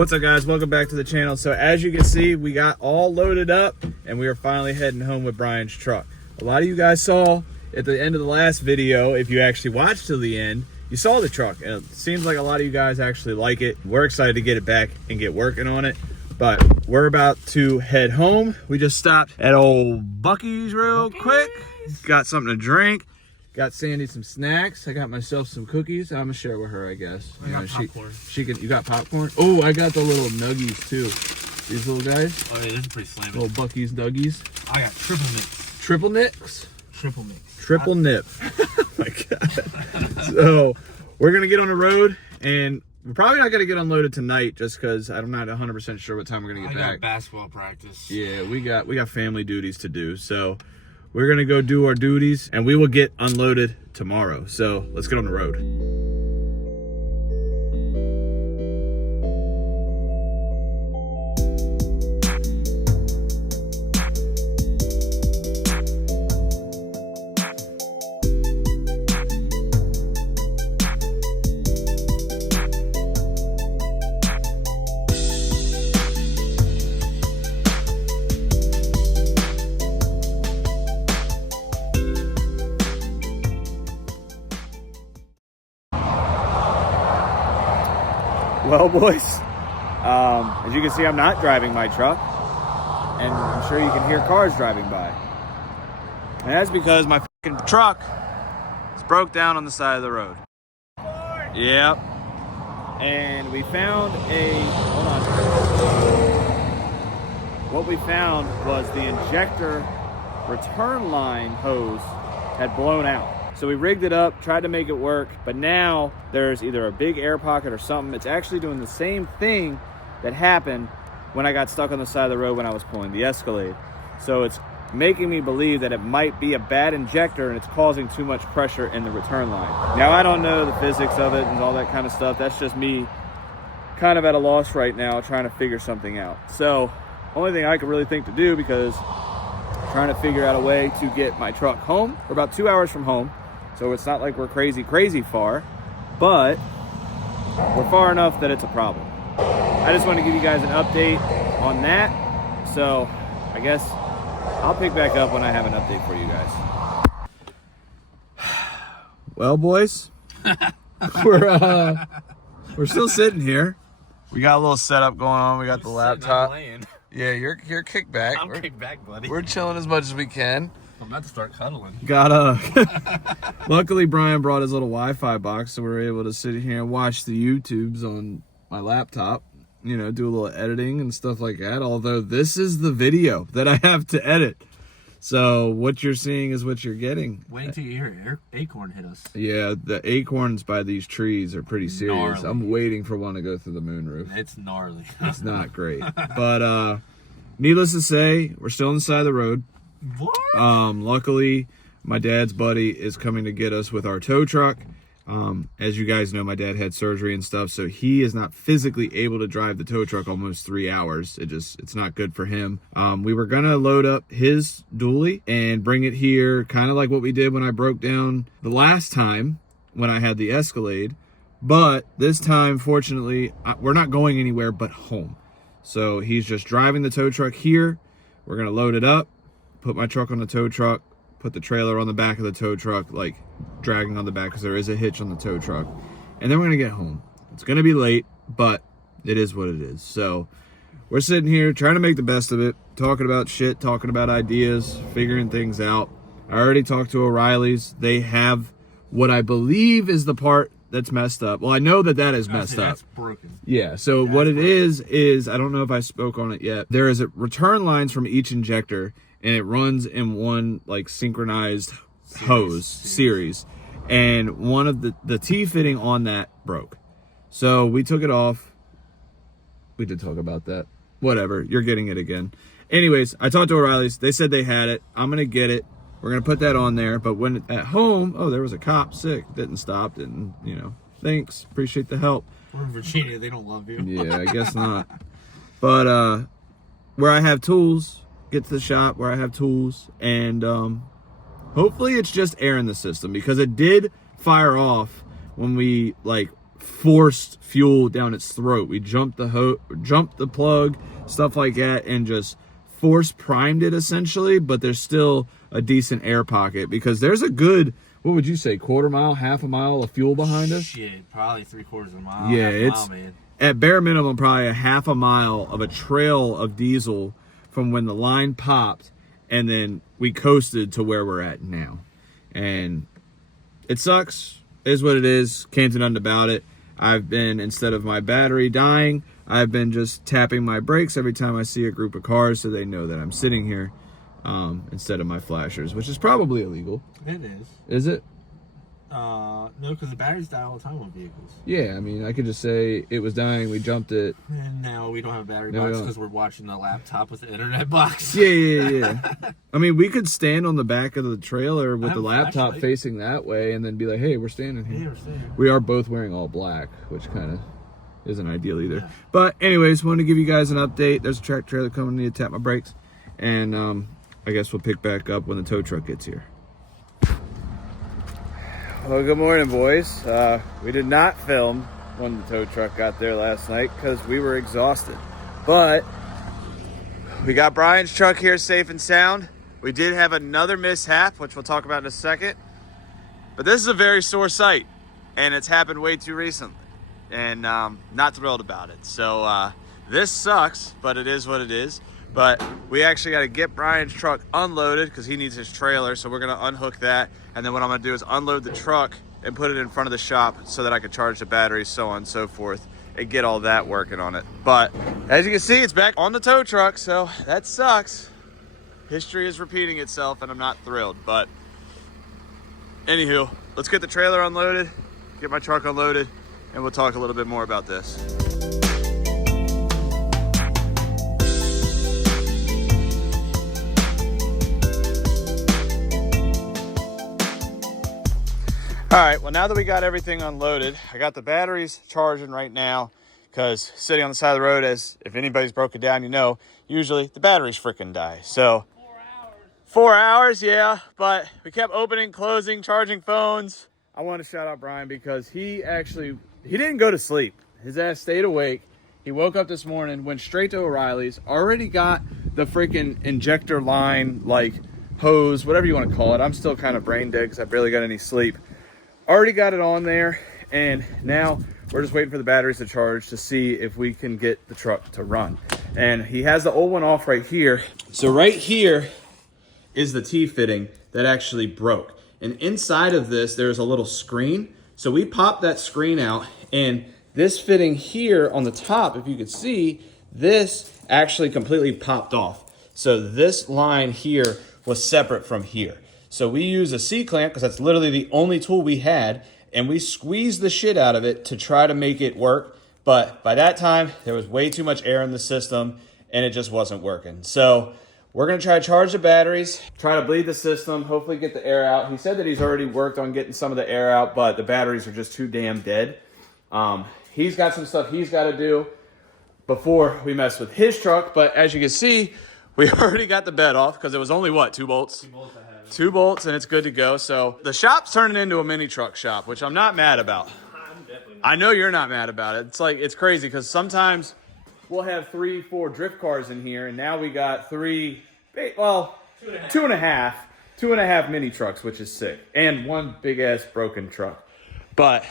What's up, guys? Welcome back to the channel. So as you can see, we got all loaded up and we are finally heading home with Bryans' truck. A lot of you guys saw at the end of the last video, if you actually watched till the end, you saw the truck, and it seems like a lot of you guys actually like it. We're excited to get it back and get working on it, but we're about to head home. We just stopped at old Buc-ee's real quick, got something to drink, got Sandy some snacks. I got myself some cookies. I'm gonna share with her, I guess. I got popcorn. She can. You got popcorn? Oh, I got the little nuggies too. These little guys. Oh yeah, this is pretty slamming. Little Buc-ee's nuggies. I got triple mix. Triple nicks. Triple mix. Triple nip. Oh my god. So we're gonna get on the road, and we're probably not gonna get unloaded tonight, just because I'm not 100% sure what time we're gonna get back. I got basketball practice. Yeah, we got family duties to do, so we're gonna go do our duties, and we will get unloaded tomorrow. So let's get on the road. Well, boys, as you can see, I'm not driving my truck, and I'm sure you can hear cars driving by. And that's because my fucking truck is broke down on the side of the road. Yep. And we found hold on. What we found was the injector return line hose had blown out. So we rigged it up, tried to make it work, but now there's either a big air pocket or something. It's actually doing the same thing that happened when I got stuck on the side of the road when I was pulling the Escalade. So it's making me believe that it might be a bad injector and it's causing too much pressure in the return line. Now, I don't know the physics of it and all that kind of stuff. That's just me kind of at a loss right now trying to figure something out. So only thing I could really think to do, because I'm trying to figure out a way to get my truck home. We're about 2 hours from home. So it's not like we're crazy far, but we're far enough that it's a problem. I just want to give you guys an update on that. So I guess I'll pick back up when I have an update for you guys. Well, boys, we're still sitting here. We got a little setup going on. We got the laptop. Yeah, you're kicked back. I'm kicked back, buddy. We're chilling as much as we can. I'm about to start cuddling. Luckily Brian brought his little Wi-Fi box, so we were able to sit here and watch the YouTubes on my laptop, you know, do a little editing and stuff like that. Although this is the video that I have to edit, so what you're seeing is what you're getting. Wait until you hear acorn hit us. Yeah, the acorns by these trees are pretty serious. Gnarly. I'm waiting for one to go through the moonroof. It's gnarly. It's not great, but needless to say, we're still on the side of the road. What? Luckily my dad's buddy is coming to get us with our tow truck. As you guys know, my dad had surgery and stuff, so he is not physically able to drive the tow truck almost 3 hours. It's not good for him. We were gonna load up his dually and bring it here, kind of like what we did when I broke down the last time when I had the Escalade, but this time, fortunately, we're not going anywhere but home. So he's just driving the tow truck here. We're gonna load it up, put my truck on the tow truck, put the trailer on the back of the tow truck, like dragging on the back because there is a hitch on the tow truck. And then we're gonna get home. It's gonna be late, but it is what it is. So we're sitting here trying to make the best of it, talking about shit, talking about ideas, figuring things out. I already talked to O'Reilly's. They have what I believe is the part that's messed up. Well, I know that is messed up. That's broken. Yeah, so what it is I don't know if I spoke on it yet. There is a return lines from each injector, and it runs in one like synchronized hose series. And one of the T-fitting on that broke. So we took it off. We did talk about that. Whatever, you're getting it again. Anyways, I talked to O'Reilly's. They said they had it. I'm gonna get it. We're gonna put that on there. But when at home, oh, there was a cop sick. Didn't stop, didn't, you know. Thanks, appreciate the help. We're in Virginia, they don't love you. Yeah, I guess not. But where I have tools, get to the shop where I have tools, and hopefully it's just air in the system, because it did fire off when we like forced fuel down its throat. We jumped the plug, stuff like that, and just force primed it essentially, but there's still a decent air pocket because there's a good, what would you say, quarter mile, half a mile of fuel behind us? Shit, probably 3/4 of a mile. Yeah, half a it's mile, man. At bare minimum probably a half a mile of a trail of diesel from when the line popped, and then we coasted to where we're at now. And it sucks, is what it is, can't do nothing about it. I've been, instead of my battery dying, I've been just tapping my brakes every time I see a group of cars so they know that I'm sitting here, instead of my flashers, which is probably illegal. It is. Is it? No, because the batteries die all the time on vehicles. Yeah, I mean, I could just say it was dying, we jumped it. And now we don't have a battery No, we box don't. because we're watching the laptop with the internet box. Yeah. I mean, we could stand on the back of the trailer with have the a laptop flashlight. facing that way and then be like, hey, we're standing here. Yeah, we're staying. We are both wearing all black, which kind of isn't ideal either. Yeah. But anyways, wanted to give you guys an update. There's a track trailer coming, need to tap my brakes. And I guess we'll pick back up when the tow truck gets here. Well, good morning, boys. We did not film when the tow truck got there last night because we were exhausted. But we got Bryans' truck here safe and sound. We did have another mishap, which we'll talk about in a second. But this is a very sore site, and it's happened way too recently. And not thrilled about it. So this sucks, but it is what it is. But we actually got to get Bryans' truck unloaded because he needs his trailer. So we're going to unhook that. And then what I'm going to do is unload the truck and put it in front of the shop so that I can charge the batteries, so on and so forth, and get all that working on it. But as you can see, it's back on the tow truck, so that sucks. History is repeating itself, and I'm not thrilled. But anywho, let's get the trailer unloaded, get my truck unloaded, and we'll talk a little bit more about this. All right, well, now that we got everything unloaded, I got the batteries charging right now because sitting on the side of the road, as if anybody's broken down, you know, usually the batteries freaking die. So 4 hours, yeah, but we kept opening, closing, charging phones. I want to shout out Brian because he didn't go to sleep. His ass stayed awake. He woke up this morning, went straight to O'Reilly's, already got the freaking injector line, like hose, whatever you want to call it. I'm still kind of brain dead because I barely got any sleep. Already got it on there, and now we're just waiting for the batteries to charge to see if we can get the truck to run. And he has the old one off right here. So right here is the T-fitting that actually broke. And inside of this, there's a little screen. So we popped that screen out, and this fitting here on the top, if you could see, this actually completely popped off. So this line here was separate from here. So we use a C-clamp because that's literally the only tool we had, and we squeezed the shit out of it to try to make it work. But by that time, there was way too much air in the system, and it just wasn't working. So we're going to try to charge the batteries, try to bleed the system, hopefully get the air out. He said that he's already worked on getting some of the air out, but the batteries are just too damn dead. He's got some stuff he's got to do before we mess with his truck. But as you can see, we already got the bed off because it was only, what, 2 bolts? 2 bolts I have. 2 bolts, and it's good to go. So the shop's turning into a mini truck shop, which I'm not mad about. I'm definitely not. I know you're not mad about it. It's crazy because sometimes we'll have 3, 4 drift cars in here, and now we got 2 and a half mini trucks, which is sick, and 1 big ass broken truck. But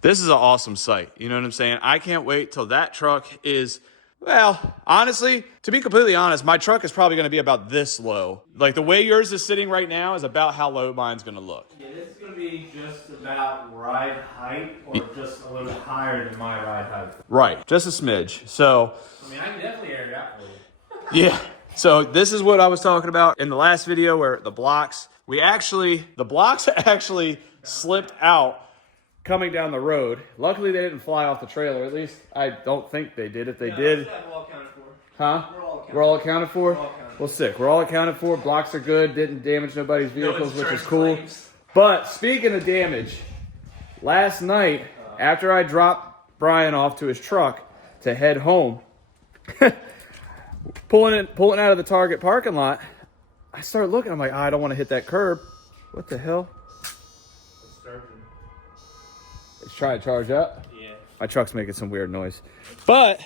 this is an awesome site. You know what I'm saying? I can't wait till that truck is, well, honestly, to be completely honest, my truck is probably going to be about this low. Like the way yours is sitting right now is about how low mine's going to look. Yeah, this is going to be just about ride height, or just a little bit higher than my ride height. Right, just a smidge. So, I mean, I can definitely air it out for you. yeah. So this is what I was talking about in the last video where the blocks actually slipped out coming down the road. Luckily, they didn't fly off the trailer. At least I don't think they did. If they did, We're all accounted for. huh? We're all accounted We're all accounted for? We're all accounted for. Well, sick. We're all accounted for. Blocks are good. Didn't damage nobody's vehicles, which is insurance cool. claims. But speaking of damage, last night, after I dropped Brian off to his truck to head home, pulling out of the Target parking lot, I started looking. I'm like, I don't want to hit that curb. What the hell? It's starting. Let's try to charge up. Yeah. My truck's making some weird noise. But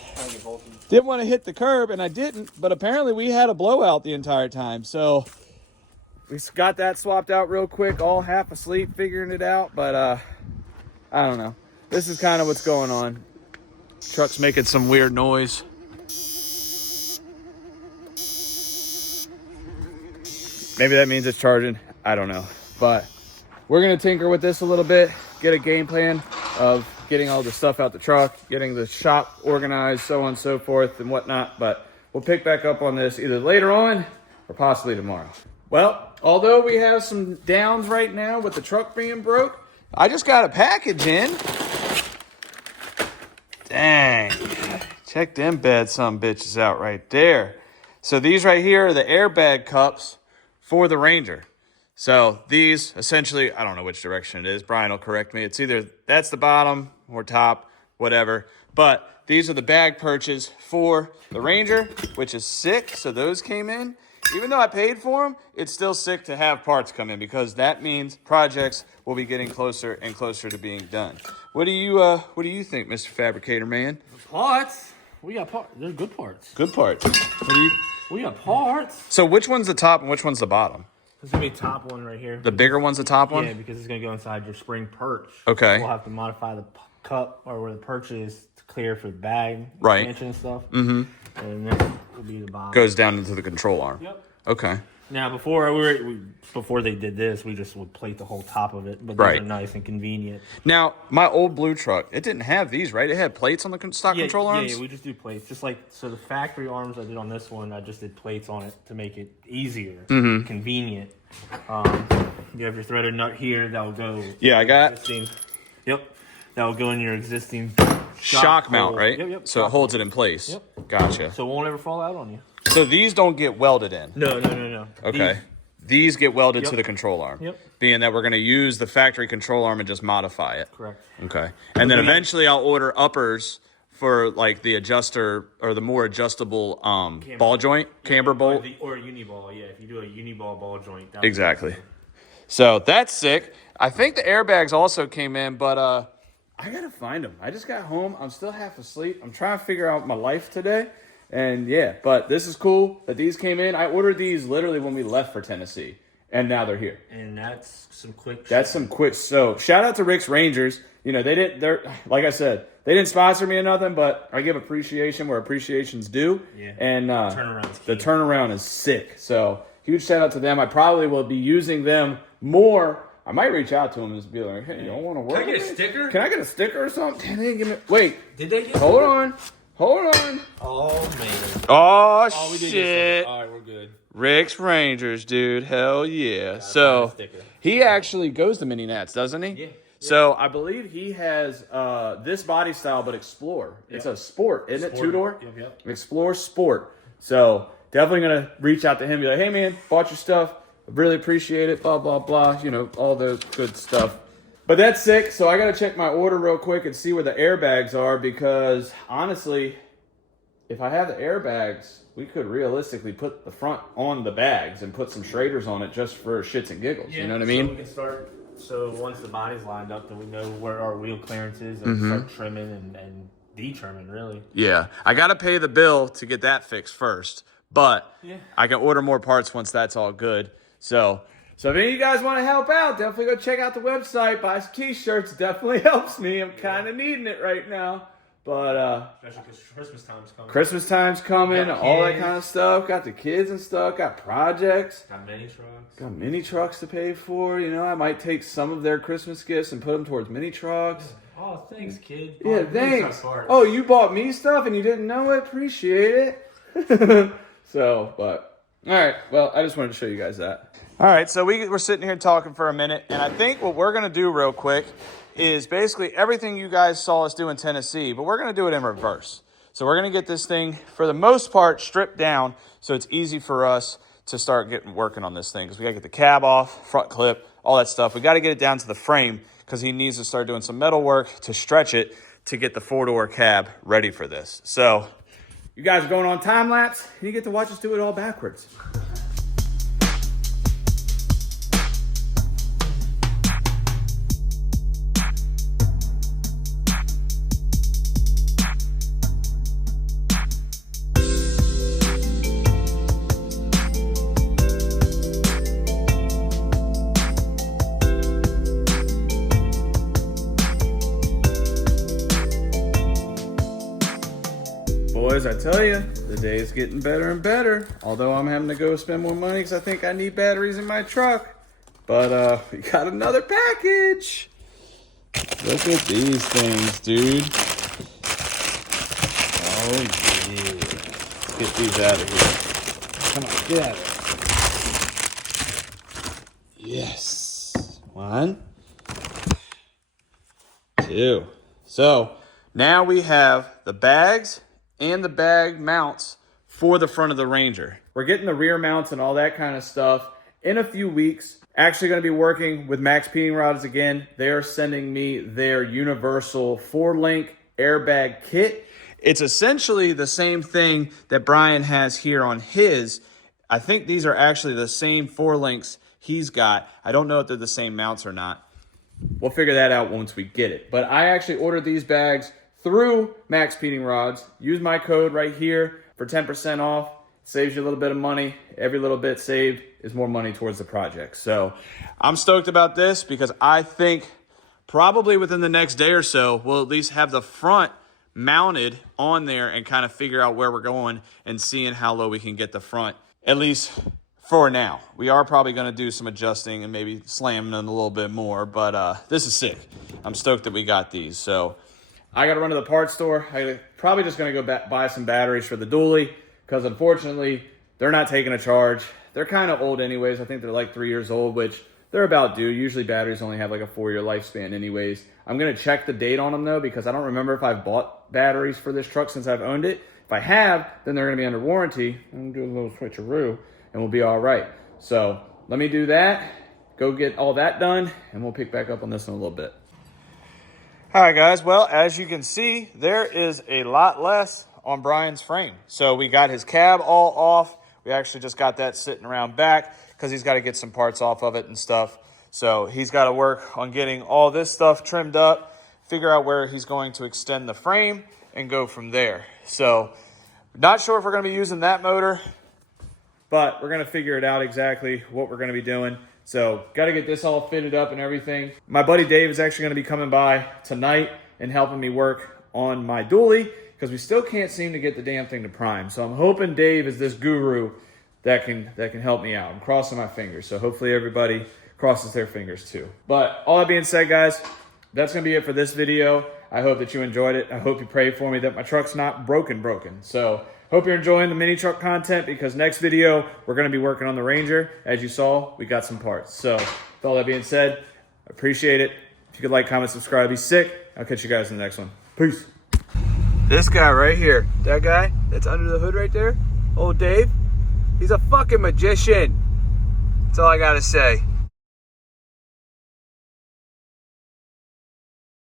didn't want to hit the curb, and I didn't. But apparently we had a blowout the entire time. So we got that swapped out real quick, all half asleep figuring it out. But I don't know. This is kind of what's going on. Truck's making some weird noise. Maybe that means it's charging. I don't know. But we're going to tinker with this a little bit, get a game plan of getting all the stuff out the truck, getting the shop organized, so on and so forth and whatnot. But we'll pick back up on this either later on or possibly tomorrow. Well, although we have some downs right now with the truck being broke, I just got a package in. Dang. Check them bad some bitches out right there. So these right here are the airbag cups for the Ranger. So these essentially, I don't know which direction it is. Brian will correct me. It's either that's the bottom or top, whatever. But these are the bag purchase for the Ranger, which is sick. So those came in. Even though I paid for them, it's still sick to have parts come in because that means projects will be getting closer and closer to being done. What do you think, Mr. Fabricator Man? Parts? We got parts. They're good parts. Good parts. We got parts. So which one's the top and which one's the bottom? This is going to be the top one right here. The bigger one's the top one? Yeah, because it's going to go inside your spring perch. Okay. We'll have to modify the cup or where the perch is to clear for the bag Right. expansion and stuff. Mm-hmm. And then will be the bottom. Goes down into the control arm. Yep. Okay. Now, before they did this, we just would plate the whole top of it. But these Right. are nice and convenient. Now, my old blue truck, it didn't have these, right? It had plates on the stock control arms? Yeah, we just do plates. Just like, so the factory arms I did on this one, I just did plates on it to make it easier, convenient. You have your threaded nut here that will go. Yeah, I got existing, Yep. That will go in your existing shock mount, hole. right? Yep. So it holds it in place. Yep. Gotcha. So it won't ever fall out on you. So these don't get welded in. No. Okay. These get welded to the control arm. Yep. Being that we're going to use the factory control arm and just modify it. Correct. Okay. And then eventually I'll order uppers for like the adjuster or the more adjustable ball joint, camber bolt. Or a uni-ball, yeah. If you do a uni-ball ball joint. Exactly. So that's sick. I think the airbags also came in, but I got to find them. I just got home. I'm still half asleep. I'm trying to figure out my life today. And yeah, but this is cool that these came in. I ordered these literally when we left for Tennessee, and now they're here. And that's some quick. That's some quick. So shout out to Rick's Rangers. You know, they're like I said, they didn't sponsor me or nothing, but I give appreciation where appreciation's due. Yeah. And the key. turnaround is sick. So huge shout out to them. I probably will be using them more. I might reach out to them and just be like, hey, you don't want to work? Can I get a sticker? Can I get a sticker or something? Damn, they didn't give me. Wait. Did they get Hold on. Hold on. Oh, man. Oh, We did shit. All right, we're good. Rick's Rangers, dude. Hell yeah. So he actually goes to Mini Nats, doesn't he? Yeah. So I believe he has this body style, but Explorer. It's a Sport, isn't it? Two-door? Yep. Explorer Sport. So definitely going to reach out to him and be like, hey, man, bought your stuff. I really appreciate it. Blah, blah, blah. You know, all the good stuff. But that's sick. So I got to check my order real quick and see where the airbags are because, honestly, if I have the airbags, we could realistically put the front on the bags and put some Schraders on it just for shits and giggles. Yeah, you know what I mean? So we can start. So once the body's lined up, then we know where our wheel clearance is and start trimming and detrimming, really. Yeah. I got to pay the bill to get that fixed first. But I can order more parts once that's all good. So if any of you guys want to help out, definitely go check out the website. Buy some t-shirts. Definitely helps me. I'm kind of needing it right now. But Especially because Christmas time's coming. Christmas time's coming, Got all that kids. kind of stuff. Got the kids and stuff. Got projects. Got mini trucks. Got mini trucks to pay for. You know, I might take some of their Christmas gifts and put them towards mini trucks. Oh, thanks, kid. Yeah, Mini thanks. truck parts. Oh, you bought me stuff and you didn't know it? Appreciate it. So, but, all right. Well, I just wanted to show you guys that. All right, so we're sitting here talking for a minute, and I think what we're going to do real quick is basically everything you guys saw us do in Tennessee, but we're going to do it in reverse. So we're going to get this thing, for the most part, stripped down so it's easy for us to start working on this thing because we got to get the cab off, front clip, all that stuff. We got to get it down to the frame because he needs to start doing some metal work to stretch it to get the four-door cab ready for this. So you guys are going on time lapse, and you get to watch us do it all backwards. I tell you, the day is getting better and better. Although I'm having to go spend more money because I think I need batteries in my truck. But we got another package. Look at these things, dude. Oh yeah. Let's get these out of here. Come on, get out of here. Yes. 1, 2. So now we have the bags and the bag mounts for the front of the Ranger. We're getting the rear mounts and all that kind of stuff in a few weeks. Actually going to be working with Maxspeedingrods again. They're sending me their universal 4-link airbag kit. It's essentially the same thing that Brian has here on his. I think these are actually the same 4 links he's got. I don't know if they're the same mounts or not. We'll figure that out once we get it. But I actually ordered these bags through Maxspeedingrods. Use my code right here for 10% off. Saves you a little bit of money. Every little bit saved is more money towards the project. So I'm stoked about this because I think probably within the next day or so, we'll at least have the front mounted on there and kind of figure out where we're going and seeing how low we can get the front, at least for now. We are probably going to do some adjusting and maybe slamming them a little bit more, but this is sick. I'm stoked that we got these. So I got to run to the parts store. I'm probably just going to go buy some batteries for the dually because unfortunately they're not taking a charge. They're kind of old anyways. I think they're like 3 years old, which they're about due. Usually batteries only have like a 4-year lifespan anyways. I'm going to check the date on them though because I don't remember if I've bought batteries for this truck since I've owned it. If I have, then they're going to be under warranty. I'm going to do a little switcheroo and we'll be all right. So let me do that, go get all that done, and we'll pick back up on this in a little bit. All right, guys. Well, as you can see, there is a lot less on Brian's frame. So we got his cab all off. We actually just got that sitting around back because he's got to get some parts off of it and stuff. So he's got to work on getting all this stuff trimmed up, figure out where he's going to extend the frame, and go from there. So not sure if we're going to be using that motor, but we're going to figure it out exactly what we're going to be doing. So got to get this all fitted up and everything. My buddy Dave is actually going to be coming by tonight and helping me work on my dually because we still can't seem to get the damn thing to prime. So I'm hoping Dave is this guru that can help me out. I'm crossing my fingers. So hopefully everybody crosses their fingers too. But all that being said, guys, that's going to be it for this video. I hope that you enjoyed it. I hope you pray for me that my truck's not broken. So hope you're enjoying the mini truck content because next video, we're going to be working on the Ranger. As you saw, we got some parts. So with all that being said, I appreciate it. If you could like, comment, subscribe, it'd be sick. I'll catch you guys in the next one. Peace. This guy right here, that guy that's under the hood right there, old Dave, he's a fucking magician. That's all I got to say.